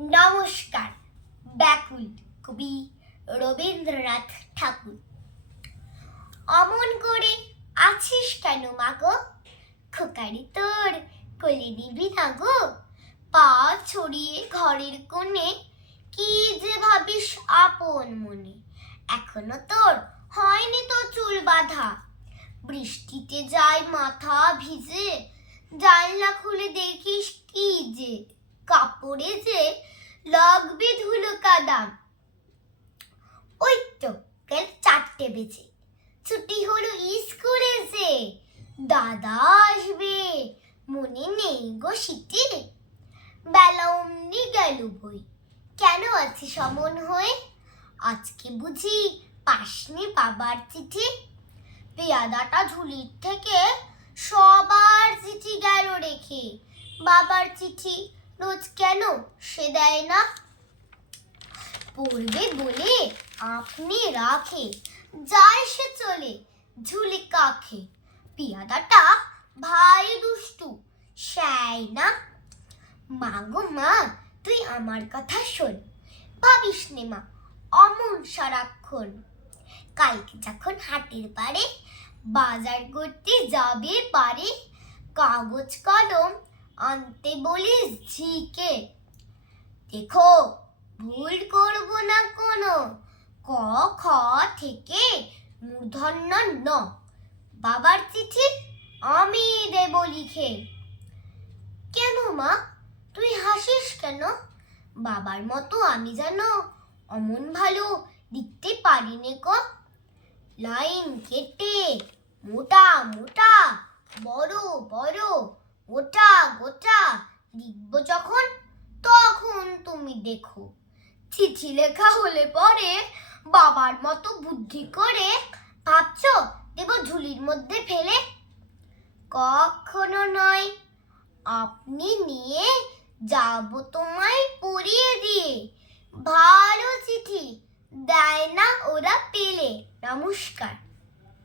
নমস্কার। ব্যাকুল কবি রবীন্দ্রনাথ ঠাকুর। অমন করে আছিস কেন মাগো, খোকারি তোর কোলে নিবি না গো। পা ছড়িয়ে ঘরের কোণে কি যে ভাবিস আপন মনে। এখনো তোর হয়নি তো চুল বাঁধা, বৃষ্টিতে যায় মাথা ভিজে। জানলা খুলে দেখিস কি যে কাপড়ে যে লাগবে ধুলো কাদা। ওই তো কাল 4টে বেজে ছুটি হলো স্কুলে যে, দাদা আসবে মনে নেই গো সিটি। বেলা অমনি গেল বই, কেন আছিস অমন হয়ে। আজকে বুঝি পাসনি বাবার চিঠি। পেয়াদাটা ঝুলির থেকে সবার চিঠি গেল রেখে। বাবার চিঠি রোজ কেন সে দেয় না, পড়বে বলে আপনি রাখে, যায় সে চলে ঝুলি কাখে। পেয়াদাটা ভাই দুষ্টু সায় না। মা গো মা, তুই আমার কথা শোন, ভাবিস নে মা অমন সারাক্ষণ। কালকে যখন হাটের পারে বাজার করতে যাবে পারে, কাগজ কলম আনতে বলিস ঝিকে। দেখো ভুল করব না কোনো, ক খ থেকে মূর্ধন্য ন। বাবার চিঠি আমি দেব লিখে। কেন মা তুই হাসিস কেন, বাবার মতো আমি যেন অমন ভালো লিখতে পারি নে কো। লাইন কেটে মোটা মোটা বড় বড় গোটা গোটা লিখব যখন, তখন তুমি দেখো। চিঠি লেখা হলে পরে বাবার মতো বুদ্ধি করে ভাবছো দেব ঝুলির মধ্যে ফেলে। কখনো নয়, আপনি নিয়ে যাব তোমায় পড়িয়ে দিয়ে। ভালো চিঠি দেয় না ওরা পেলে। নমস্কার।